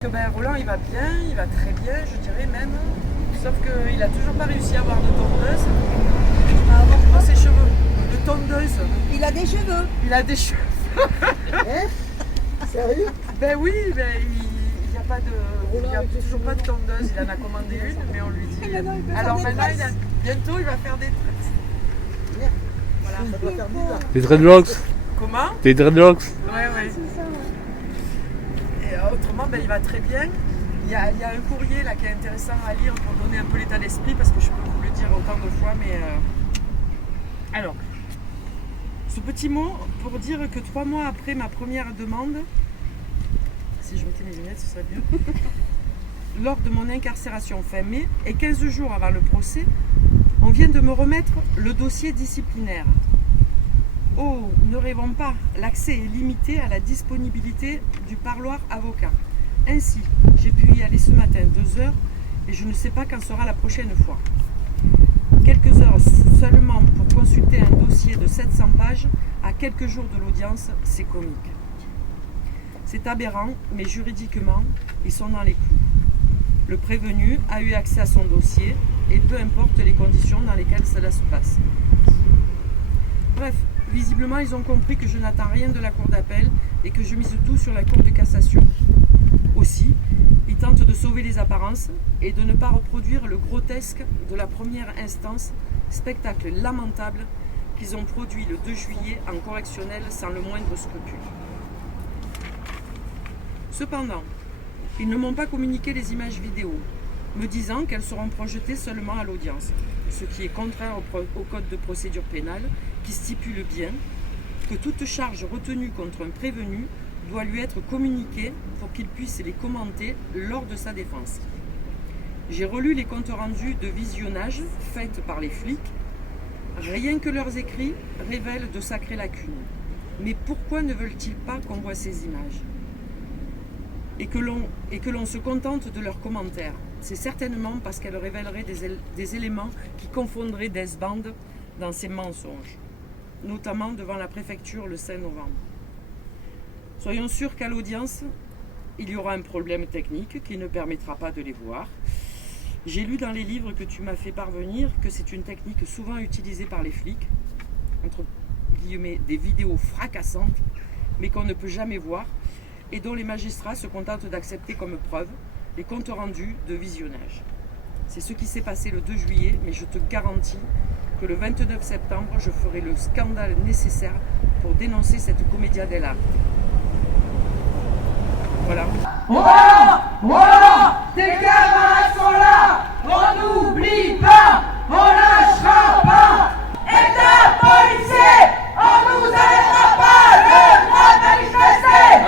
Ben, Roland il va bien, il va très bien, je dirais même. Sauf qu'il a toujours pas réussi à avoir de tondeuse. Dans ses cheveux. De tondeuse. Il a des cheveux. Il a des cheveux. Sérieux? Ben oui, ben, il n'y a pas de. Il n'y a toujours pas de tondeuse. Il en a commandé une, mais on lui dit. Alors maintenant, bientôt il va faire des tresses. Voilà. Ça doit faire bizarre. Des dreadlocks. Comment? Des dreadlocks. Ouais. Et autrement, ben, il va très bien. Il y a un courrier là qui est intéressant à lire pour donner un peu l'état d'esprit, parce que je peux vous le dire autant de fois, mais alors, ce petit mot pour dire que 3 mois après ma première demande, si je mettais mes lunettes, ce serait mieux, lors de mon incarcération fin mai et 15 jours avant le procès, on vient de me remettre le dossier disciplinaire. Oh, ne rêvons pas, l'accès est limité à la disponibilité du parloir avocat. Ainsi, j'ai pu y aller ce matin 2 heures et je ne sais pas quand sera la prochaine fois. Quelques heures seulement pour consulter un dossier de 700 pages à quelques jours de l'audience, c'est comique. C'est aberrant, mais juridiquement, ils sont dans les clous. Le prévenu a eu accès à son dossier et peu importe les conditions dans lesquelles cela se passe. Bref, visiblement, ils ont compris que je n'attends rien de la cour d'appel et que je mise tout sur la cour de cassation. Aussi, ils tentent de sauver les apparences et de ne pas reproduire le grotesque de la première instance, spectacle lamentable qu'ils ont produit le 2 juillet en correctionnel sans le moindre scrupule. Cependant, ils ne m'ont pas communiqué les images vidéo, me disant qu'elles seront projetées seulement à l'audience, ce qui est contraire au code de procédure pénale qui stipule bien que toute charge retenue contre un prévenu doit lui être communiquée pour qu'il puisse les commenter lors de sa défense. J'ai relu les comptes rendus de visionnage faits par les flics. Rien que leurs écrits révèlent de sacrées lacunes. Mais pourquoi ne veulent-ils pas qu'on voit ces images ? Et que l'on se contente de leurs commentaires. C'est certainement parce qu'elles révéleraient des éléments qui confondraient Desband dans ses mensonges, notamment devant la préfecture le 5 novembre. Soyons sûrs qu'à l'audience, il y aura un problème technique qui ne permettra pas de les voir. J'ai lu dans les livres que tu m'as fait parvenir que c'est une technique souvent utilisée par les flics, entre guillemets des vidéos fracassantes, mais qu'on ne peut jamais voir, et dont les magistrats se contentent d'accepter comme preuve les comptes rendus de visionnage. C'est ce qui s'est passé le 2 juillet, mais je te garantis que le 29 septembre, je ferai le scandale nécessaire pour dénoncer cette commedia dell'arte. Voilà.